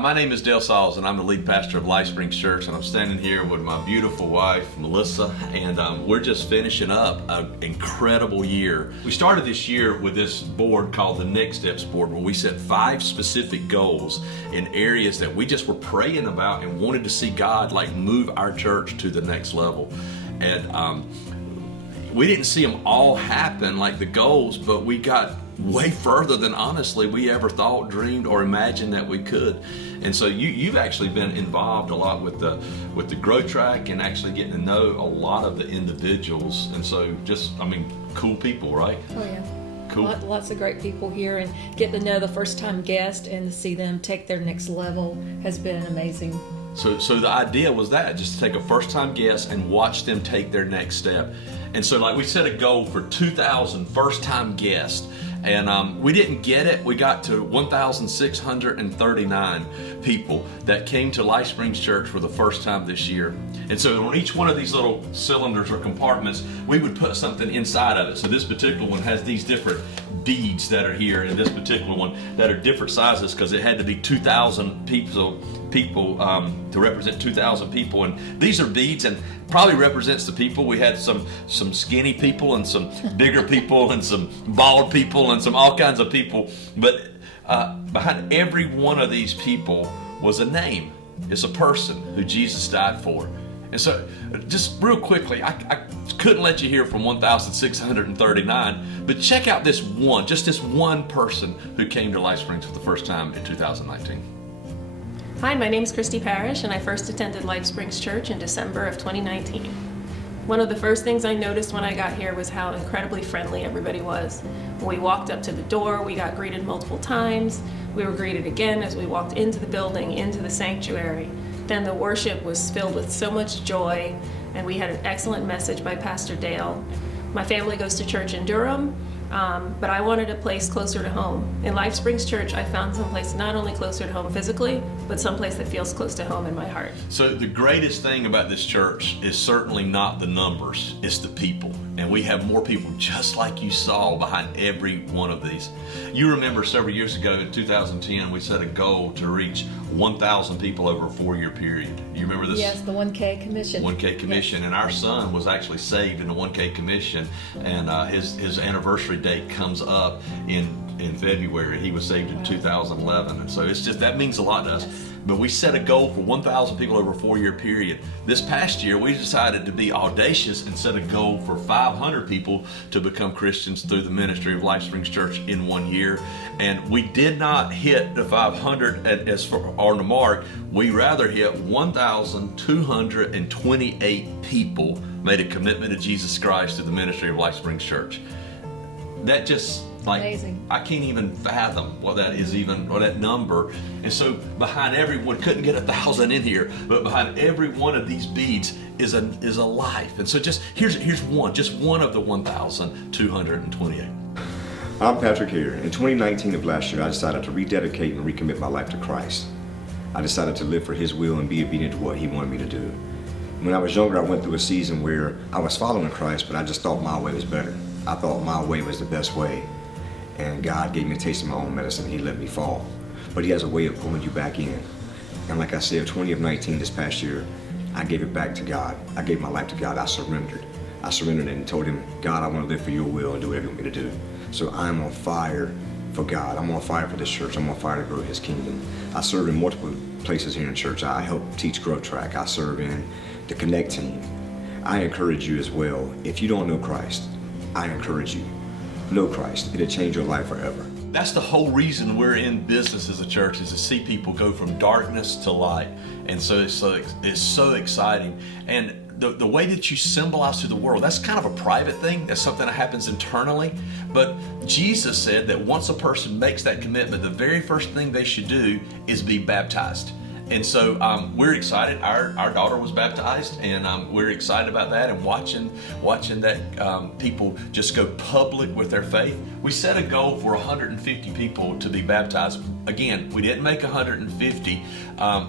My name is Dale Sauls, and I'm the lead pastor of Life Springs Church, and I'm standing here with my beautiful wife, Melissa, and we're just finishing up an incredible year. We started this year with this board called the Next Steps board, where we set 5 specific goals in areas that we just were praying about and wanted to see God move our church to the next level. And we didn't see them all happen like the goals, but we got way further than honestly we ever thought, dreamed, or imagined that we could. And so you've actually been involved a lot with the growth track and actually getting to know a lot of the individuals. And so cool people, right? Oh yeah. Cool. Lots of great people here, and getting to know the first time guest and to see them take their next level has been amazing. So the idea was that, just to take a first-time guest and watch them take their next step. And so we set a goal for 2,000 first-time guests. And we didn't get it. We got to 1,639 people that came to Life Springs Church for the first time this year. And so on each one of these little cylinders or compartments, we would put something inside of it. So this particular one has these different beads that are here, and this particular one that are different sizes because it had to be 2,000 people to represent 2,000 people. And these are beads and probably represents the people. We had some skinny people and some bigger people and some bald people and some all kinds of people. But behind every one of these people was a name. It's a person who Jesus died for. And so just real quickly, I couldn't let you hear from 1,639, but check out this one person who came to Life Springs for the first time in 2019. Hi, my name is Kristy Parrish, and I first attended Life Springs Church in December of 2019. One of the first things I noticed when I got here was how incredibly friendly everybody was. When we walked up to the door, we got greeted multiple times. We were greeted again as we walked into the building, into the sanctuary. Then the worship was filled with so much joy, and we had an excellent message by Pastor Dale. My family goes to church in Durham, but I wanted a place closer to home. In Life Springs Church, I found someplace not only closer to home physically, but someplace that feels close to home in my heart. So the greatest thing about this church is certainly not the numbers, it's the people. And we have more people just like you saw behind every one of these. You remember several years ago in 2010, we set a goal to reach 1,000 people over a 4-year period. You remember this? Yes, the 1K commission. 1K commission. Yes. And our son was actually saved in the 1K commission, and his anniversary date comes up in February. He was saved in 2011. And so it's just, that means a lot to us. Yes. But we set a goal for 1,000 people over a 4-year period. This past year, we decided to be audacious and set a goal for 500 people to become Christians through the ministry of Life Springs Church in 1 year. And we did not hit the 500 as for on the mark. We rather hit 1,228 people made a commitment to Jesus Christ through the ministry of Life Springs Church. That just, amazing. I can't even fathom what that is or that number. And so behind everyone, couldn't get 1,000 in here, but behind every one of these beads is a life. And so here's one of the 1,228. I'm Patrick here. In 2019 of last year, I decided to rededicate and recommit my life to Christ. I decided to live for His will and be obedient to what He wanted me to do. When I was younger, I went through a season where I was following Christ, but I just thought my way was better. I thought my way was the best way. And God gave me a taste of my own medicine. He let me fall. But He has a way of pulling you back in. And like I said, 20 of 19 this past year, I gave it back to God. I gave my life to God. I surrendered. And told Him, God, I want to live for your will and do whatever you want me to do. So I'm on fire for God. I'm on fire for this church. I'm on fire to grow His kingdom. I serve in multiple places here in church. I help teach Growth Track. I serve in the Connect team. I encourage you as well. If you don't know Christ, I encourage you. Know Christ. It'll change your life forever. That's the whole reason we're in business as a church, is to see people go from darkness to light. And so it's so exciting. And the way that you symbolize to the world, that's kind of a private thing. That's something that happens internally. But Jesus said that once a person makes that commitment, the very first thing they should do is be baptized. And so we're excited. Our daughter was baptized, and we're excited about that, and watching that people just go public with their faith. We set a goal for 150 people to be baptized. Again, we didn't make 150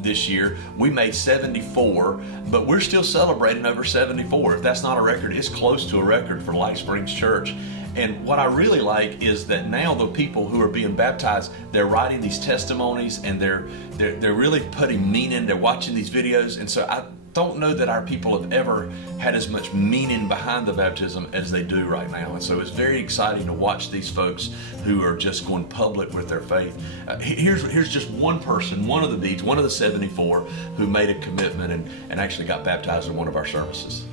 this year. We made 74, but we're still celebrating over 74. If that's not a record, it's close to a record for Life Springs Church. And what I really like is that now the people who are being baptized, they're writing these testimonies, and they're really putting meaning. They're watching these videos, and so I don't know that our people have ever had as much meaning behind the baptism as they do right now. And so it's very exciting to watch these folks who are just going public with their faith. Here's just one person, one of the beads, one of the 74 who made a commitment and actually got baptized in one of our services.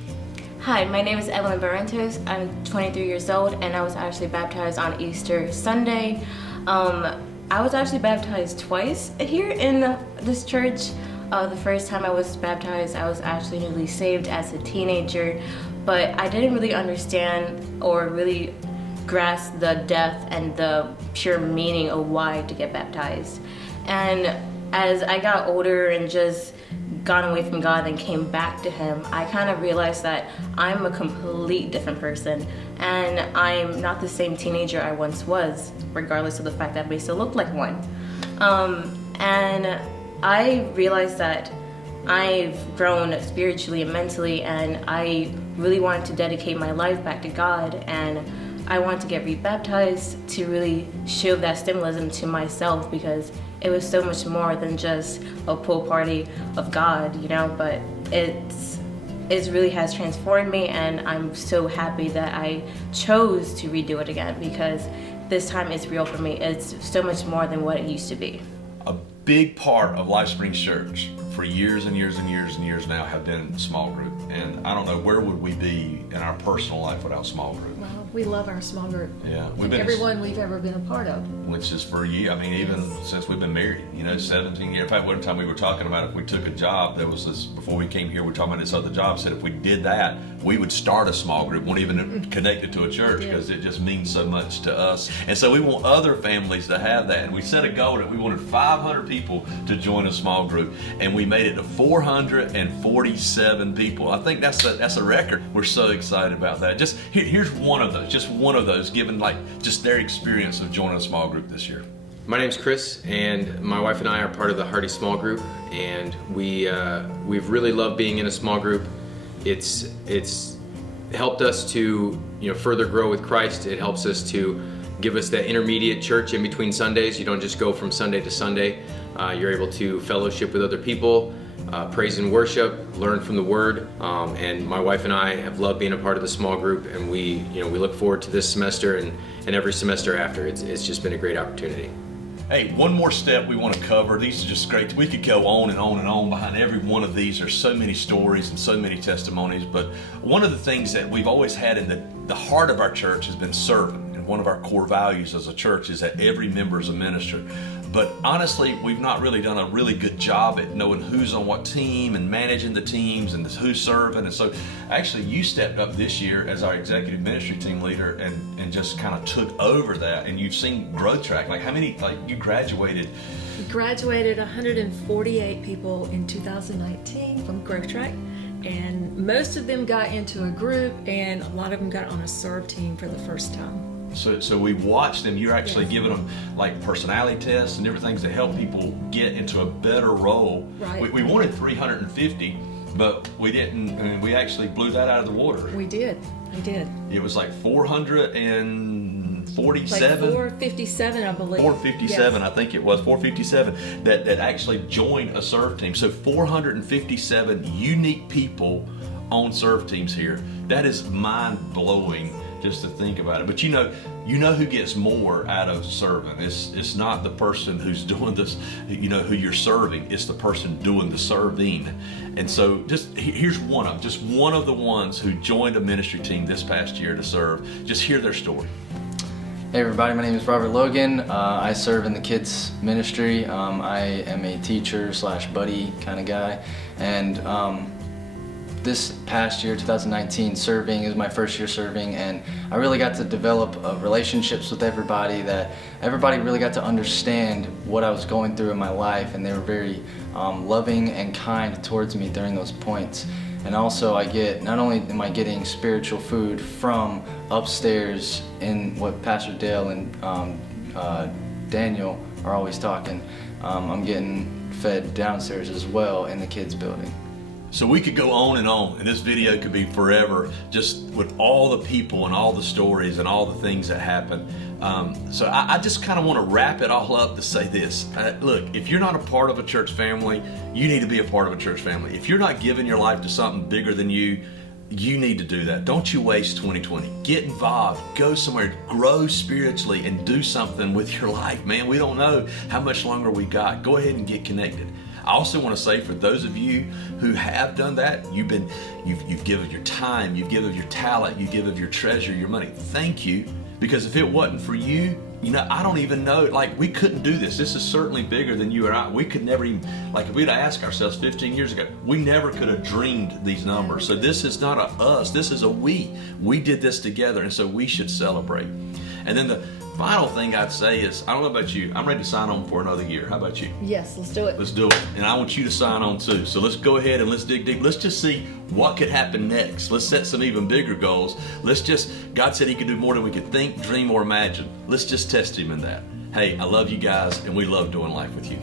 Hi, my name is Laurentis. I'm 23 years old, and I was actually baptized on Easter Sunday. I was actually baptized twice here in this church. The first time I was baptized, I was actually newly saved as a teenager, but I didn't really understand or really grasp the depth and the pure meaning of why to get baptized. And as I got older and just gone away from God and came back to Him, I kind of realized that I'm a complete different person, and I'm not the same teenager I once was, regardless of the fact that I may still look like one. And I realized that I've grown spiritually and mentally, and I really wanted to dedicate my life back to God, and I wanted to get rebaptized to really show that symbolism to myself, because it was so much more than just a pool party of God, you know, but it really has transformed me, and I'm so happy that I chose to redo it again, because this time it's real for me. It's so much more than what it used to be. A big part of Life Springs Church for years and years and years and years now have been a small group. And I don't know, where would we be in our personal life without small group? Well, we love our small group. Yeah, and everyone we've ever been a part of. Which is for you. I mean, even since we've been married, 17 years. In fact, one time we were talking about if we took a job, there was this, before we came here, we were talking about this other job, said if we did that, we would start a small group, won't even connect it to a church, because it just means so much to us. And so we want other families to have that. And we set a goal that we wanted 500 people to join a small group, and we made it to 447 people. I think that's a record. We're so excited about that. Just here's one of those, given just their experience of joining a small group this year. My name's Chris, and my wife and I are part of the Hardy Small Group, and we've really loved being in a small group. It's helped us to further grow with Christ. It helps us to give us that intermediate church in between Sundays. You don't just go from Sunday to Sunday. You're able to fellowship with other people, praise and worship, learn from the Word. And my wife and I have loved being a part of the small group, and we look forward to this semester and every semester after. It's just been a great opportunity. Hey, one more step we want to cover. These are just great. We could go on and on and on behind every one of these. There's so many stories and so many testimonies, but one of the things that we've always had in the heart of our church has been serving. And one of our core values as a church is that every member is a minister. But honestly, we've not really done a really good job at knowing who's on what team and managing the teams and who's serving. And so actually you stepped up this year as our executive ministry team leader and just kind of took over that. And you've seen growth track. How many, you graduated? We graduated 148 people in 2019 from Growth Track. And most of them got into a group, and a lot of them got on a serve team for the first time. So we watched them. You're actually giving them personality tests and different things to help people get into a better role. Right. We wanted 350, but we didn't. I mean, we actually blew that out of the water. We did. It was 447. 457, I believe. 457, yes. I think it was 457 that actually joined a serve team. So 457 unique people on serve teams here. That is mind blowing. Just to think about it. But you know who gets more out of serving. It's not the person who's doing this, who you're serving. It's the person doing the serving. And so here's one of the ones who joined a ministry team this past year to serve. Just hear their story. Hey everybody, my name is Robert Logan. I serve in the kids ministry. I am a teacher / buddy kind of guy. And this past year, 2019, serving is my first year serving, and I really got to develop relationships with everybody, that everybody really got to understand what I was going through in my life, and they were very loving and kind towards me during those points. And also not only am I getting spiritual food from upstairs in what Pastor Dale and Daniel are always talking, I'm getting fed downstairs as well in the kids building. So we could go on, and this video could be forever, just with all the people and all the stories and all the things that happen. So I just kind of want to wrap it all up to say this. Look, if you're not a part of a church family, you need to be a part of a church family. If you're not giving your life to something bigger than you, you need to do that. Don't you waste 2020. Get involved, go somewhere, grow spiritually, and do something with your life, man. We don't know how much longer we got. Go ahead and get connected. I also want to say, for those of you who have done that, you've given of your time, you've given of your talent, you give of your treasure, your money. Thank you, because if it wasn't for you, I don't even know, like, we couldn't do this. This is certainly bigger than you or I. We could never even, like, if we'd asked ourselves 15 years ago, we never could have dreamed these numbers. So this is not a us, this is a we. We did this together, and so we should celebrate. And then the final thing I'd say is, I don't know about you, I'm ready to sign on for another year. How about you? Yes, let's do it. Let's do it. And I want you to sign on too. So let's go ahead and let's dig deep. Let's just see what could happen next. Let's set some even bigger goals. God said He could do more than we could think, dream, or imagine. Let's just test Him in that. Hey, I love you guys, and we love doing life with you.